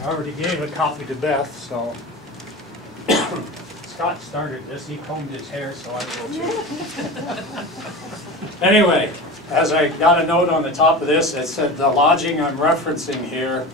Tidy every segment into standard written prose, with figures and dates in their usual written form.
I already gave a copy to Beth, so. Scott started this, he combed his hair, so I will too. Anyway, as I got a note on the top of this, it said the lodging I'm referencing here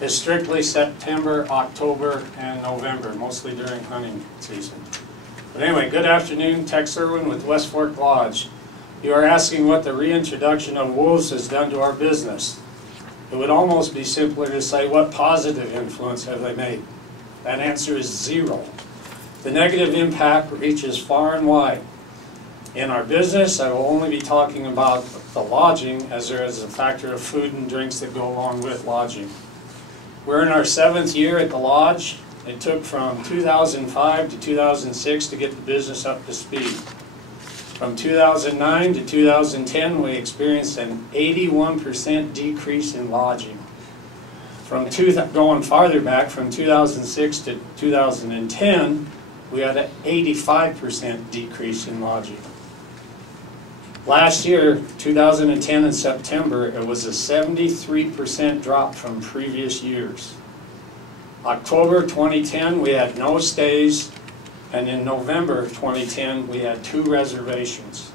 is strictly September, October, and November, mostly during hunting season. But anyway, good afternoon, Tex Irwin with West Fork Lodge. You are asking what the reintroduction of wolves has done to our business. It would almost be simpler to say, what positive influence have they made? That answer is zero. The negative impact reaches far and wide. In our business, I will only be talking about the lodging, as there is a factor of food and drinks that go along with lodging. We're in our 7th year at the lodge. It took from 2005 to 2006 to get the business up to speed. From 2009 to 2010, we experienced an 81% decrease in lodging. Going farther back, from 2006 to 2010, we had an 85% decrease in lodging. Last year, 2010 in September, it was a 73% drop from previous years. October 2010, we had no stays, and in November 2010, we had 2 reservations.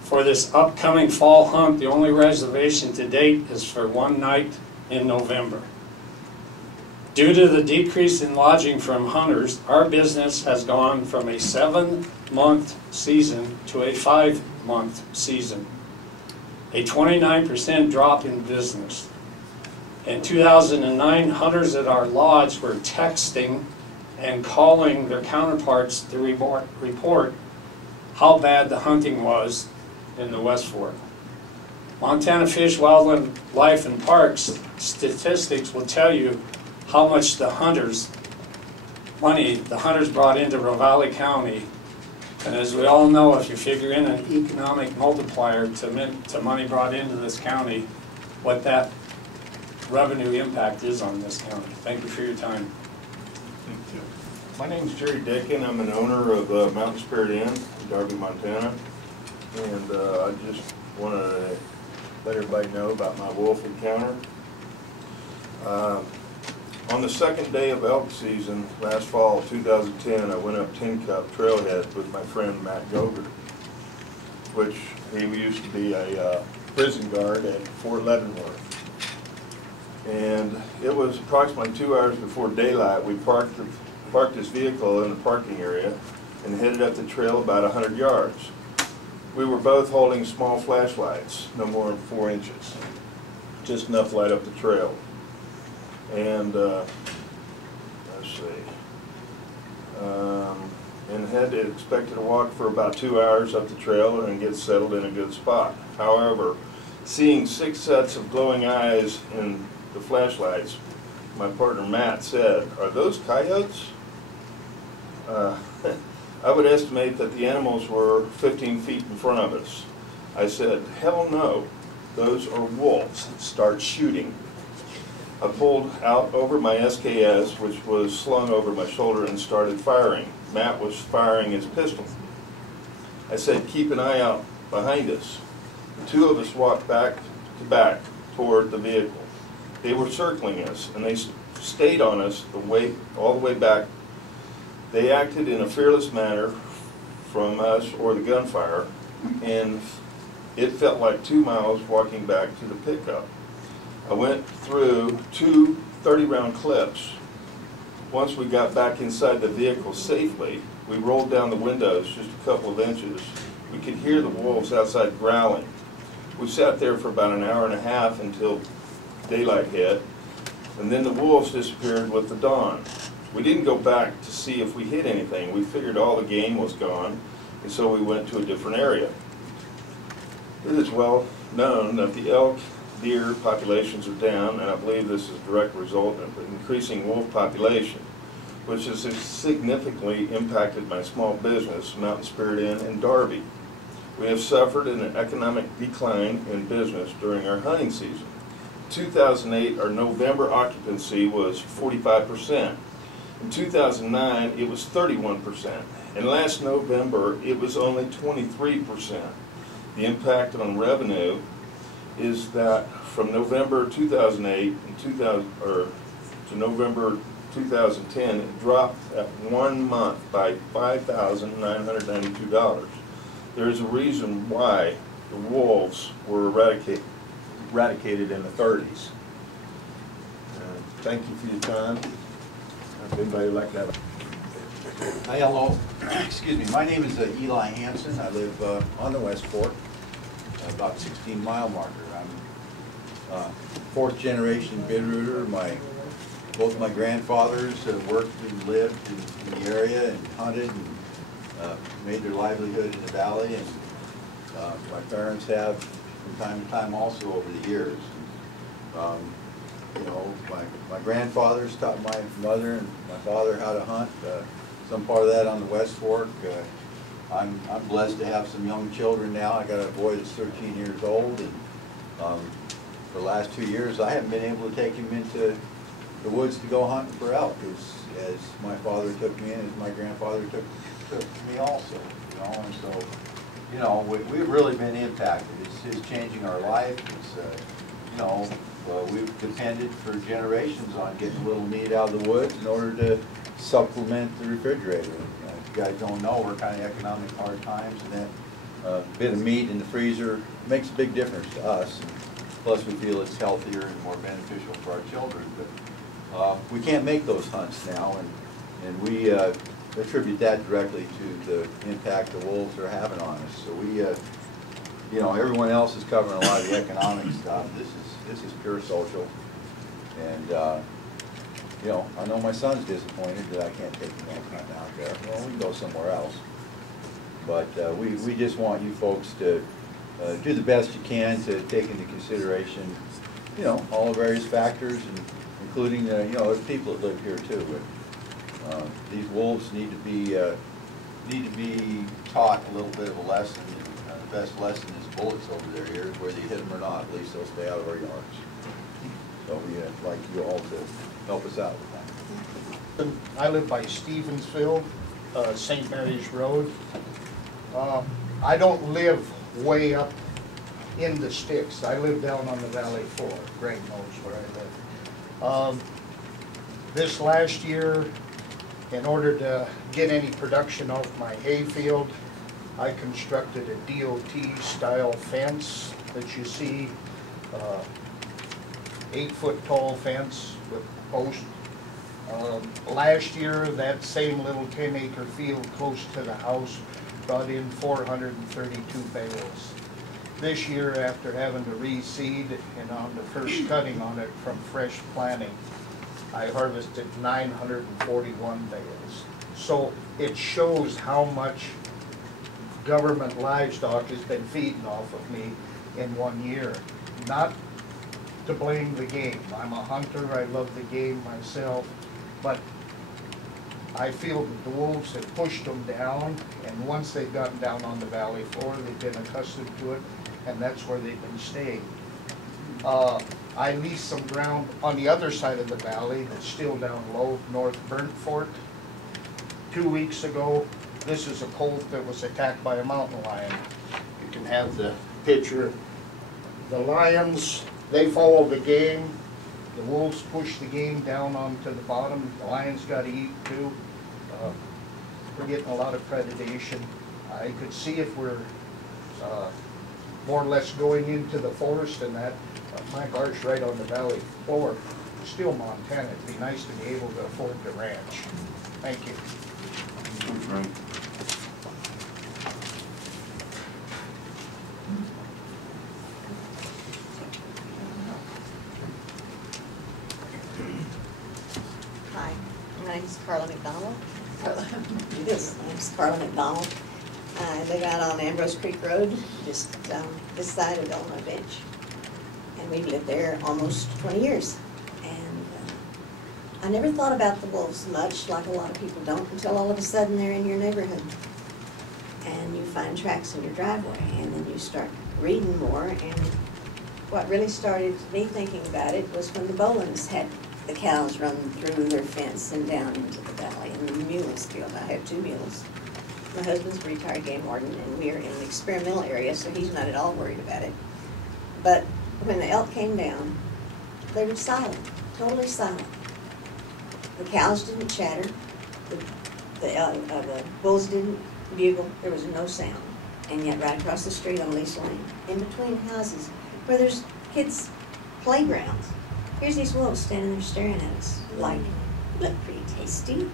For this upcoming fall hunt, the only reservation to date is for 1 night in November. Due to the decrease in lodging from hunters, our business has gone from a 7-month season to a 5-month season. A 29% drop in business. In 2009, hunters at our lodge were texting and calling their counterparts to report how bad the hunting was in the West Fork. Montana Fish, Wildlife, and Parks statistics will tell you how much money the hunters brought into Ravalli County. And as we all know, if you figure in an economic multiplier to money brought into this county, what that revenue impact is on this county. Thank you for your time. Thank you. My name is Jerry Dickin. I'm an owner of Mountain Spirit Inn in Darby, Montana. And I just wanted to let everybody know about my wolf encounter. On the 2nd day of elk season, last fall, 2010, I went up Tin Cup Trailhead with my friend Matt Gogert, which he used to be a prison guard at Fort Leavenworth. And it was approximately 2 hours before daylight. We parked this vehicle in the parking area and headed up the trail about 100 yards. We were both holding small flashlights, no more than 4 inches, just enough to light up the trail. And let's see, and had expected to walk for about 2 hours up the trail and get settled in a good spot. However, seeing 6 sets of glowing eyes in the flashlights, my partner Matt said, "Are those coyotes?" I would estimate that the animals were 15 feet in front of us. I said, "Hell no, those are wolves. Start shooting." I pulled out over my SKS, which was slung over my shoulder, and started firing. Matt was firing his pistol. I said, "Keep an eye out behind us." The 2 of us walked back to back toward the vehicle. They were circling us, and they stayed on us all the way back. They acted in a fearless manner from us or the gunfire, and it felt like 2 miles walking back to the pickup. I went through 2 30-round clips. Once we got back inside the vehicle safely, we rolled down the windows just a couple of inches. We could hear the wolves outside growling. We sat there for about an hour and a half until daylight hit, and then the wolves disappeared with the dawn. We didn't go back to see if we hit anything. We figured all the game was gone, and so we went to a different area. It is well known that the elk, deer populations are down, and I believe this is a direct result of an increasing wolf population, which has significantly impacted my small business, Mountain Spirit Inn in Darby. We have suffered an economic decline in business during our hunting season. In 2008, our November occupancy was 45%. In 2009, it was 31%. And last November, it was only 23%. The impact on revenue is that from November 2008 and to November 2010, it dropped at 1 month by $5,992. There's a reason why the wolves were eradicated in the 30s. Thank you for your time. If anybody would like that. Hi, hello. Excuse me. My name is Eli Hansen. I live on the West Fork, about 16-mile marker. I'm fourth generation Bitterrooter. Both my grandfathers worked and lived in the area and hunted and made their livelihood in the valley, and my parents have from time to time also over the years. You know, my grandfathers taught my mother and my father how to hunt. Some part of that on the West Fork. I'm blessed to have some young children now. I got a boy that's 13 years old, and for the last 2 years I haven't been able to take him into the woods to go hunting for elk, as my father took me and as my grandfather took me also. You know, and so, you know, we've really been impacted. It's changing our life. It's you know, we've depended for generations on getting a little meat out of the woods in order to supplement the refrigerator. If you guys don't know, we're kind of economic hard times, and that bit of meat in the freezer makes a big difference to us. And plus, we feel it's healthier and more beneficial for our children. But we can't make those hunts now, and we attribute that directly to the impact the wolves are having on us. So we, you know, everyone else is covering a lot of the economic stuff. This is pure social, and you know, I know my son's disappointed that I can't take him hunting out there. Well, we can go somewhere else. But we just want you folks to do the best you can to take into consideration, you know, all the various factors, and including you know, there's people that live here too. But these wolves need to be taught a little bit of a lesson. The best lesson is bullets over their ears, whether you hit them or not. At least they'll stay out of our yards. So we'd like you all to help us out with that. I live by Stevensville, St. Mary's Road. I don't live way up in the sticks. I live down on the valley floor. Greg knows where I live. This last year, in order to get any production off my hay field, I constructed a DOT style fence that you see, 8-foot tall fence with posts. Last year, that same little 10-acre field close to the house brought in 432 bales. This year, after having to reseed and on the first cutting on it from fresh planting, I harvested 941 bales. So it shows how much government livestock has been feeding off of me in 1 year. Not to blame the game. I'm a hunter, I love the game myself, but I feel that the wolves have pushed them down, and once they've gotten down on the valley floor, they've been accustomed to it, and that's where they've been staying. I lease some ground on the other side of the valley that's still down low, North Burnt Fork. 2 weeks ago, this is a colt that was attacked by a mountain lion. You can have the picture. The lions, they follow the game. The wolves push the game down onto the bottom. The lions got to eat too. We're getting a lot of predation. I could see if we're more or less going into the forest and that. My gosh, right on the valley floor. Still Montana. It'd be nice to be able to afford the ranch. Thank you. Thanks, Frank. Hi, my name's Carla McDonald. Yes, my name's Carla McDonald. I live out on Ambrose Creek Road, just this side of Illinois Bench. And we've lived there almost 20 years. And I never thought about the wolves much, like a lot of people don't, until all of a sudden they're in your neighborhood. And you find tracks in your driveway, and then you start reading more. And what really started me thinking about it was when the Bolins had the cows run through their fence and down into the valley, and the mules killed. I have 2 mules. My husband's a retired game warden, and we're in an experimental area, so he's not at all worried about it. But when the elk came down, they were silent, totally silent. The cows didn't chatter, the bulls didn't bugle, there was no sound. And yet right across the street on Lease Lane, in between houses, where there's kids' playgrounds, here's these wolves standing there staring at us like, look pretty tasty.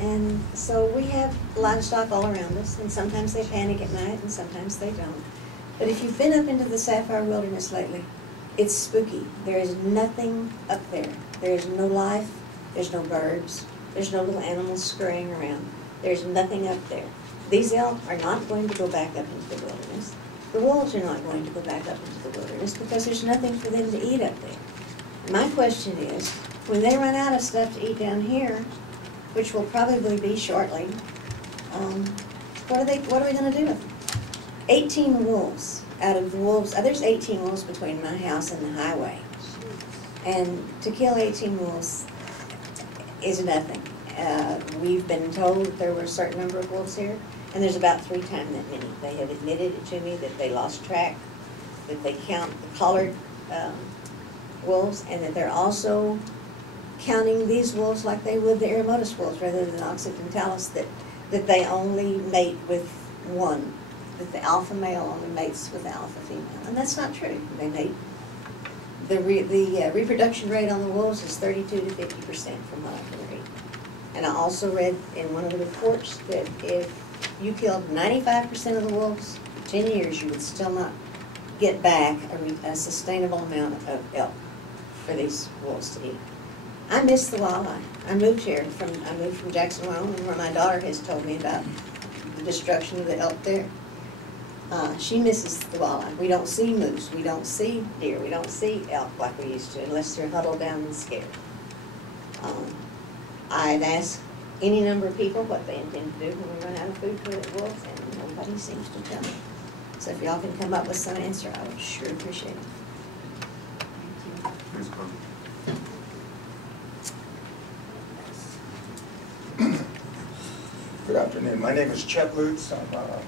And so we have livestock all around us, and sometimes they panic at night and sometimes they don't. But if you've been up into the Sapphire Wilderness lately, it's spooky. There is nothing up there. There is no life, there's no birds, there's no little animals scurrying around. There's nothing up there. These elk are not going to go back up into the wilderness. The wolves are not going to go back up into the wilderness because there's nothing for them to eat up there. My question is, when they run out of stuff to eat down here, which will probably be shortly, what are we going to do with them? 18 wolves out of the wolves, there's 18 wolves between my house and the highway. And to kill 18 wolves is nothing. We've been told that there were a certain number of wolves here, and there's about 3 times that many. They have admitted it to me that they lost track, that they count the collared wolves, and that they're also counting these wolves like they would the Eremotus wolves rather than Occidentalis, that they only mate with one, that the alpha male only mates with the alpha female. And that's not true. They mate. The reproduction rate on the wolves is 32 to 50% from what I can read. And I also read in one of the reports that if you killed 95% of the wolves for 10 years, you would still not get back a sustainable amount of elk for these wolves to eat. I miss the wildlife. I moved from Jackson, Wyoming, where my daughter has told me about the destruction of the elk there. She misses the wildlife. We don't see moose, we don't see deer, we don't see elk like we used to, unless they're huddled down and scared. I've asked any number of people what they intend to do when we run out of food for the wolves, and nobody seems to tell me. So if y'all can come up with some answer, I would sure appreciate it. Please come. Good afternoon. My name is Chet Lutz. I'm a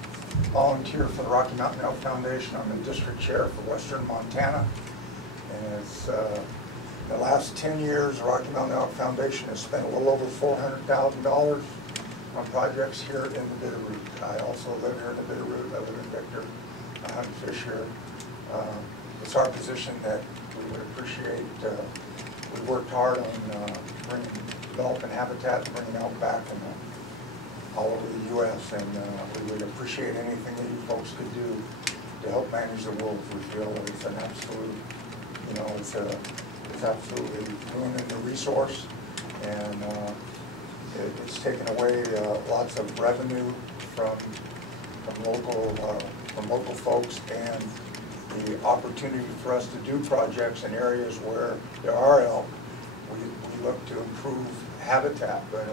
volunteer for the Rocky Mountain Elk Foundation. I'm the district chair for Western Montana. And it's the last 10 years, the Rocky Mountain Elk Foundation has spent a little over $400,000 on projects here in the Bitterroot. I also live here in the Bitterroot. I live in Victor. I hunt and fish here. It's our position that we would appreciate, we worked hard on bringing developing habitat and bringing elk back in all over the U.S. and we would appreciate anything that you folks could do to help manage the wolves. We feel that it's an absolute, it's absolutely ruining the resource, and it's taken away lots of revenue from local folks, and the opportunity for us to do projects in areas where there are elk. We look to improve habitat, but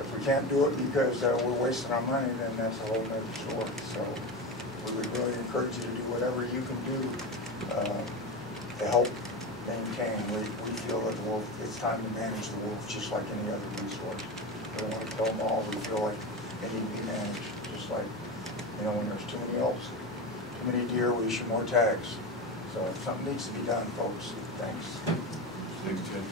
if we can't do it because we're wasting our money, then that's a whole other story. So we would really encourage you to do whatever you can do to help maintain. We feel that it's time to manage the wolves just like any other resource. We don't want to kill them all. We feel like they need to be managed. Just like, when there's too many elks, too many deer, we issue more tags. So something needs to be done, folks. Thanks. Thanks, Jim.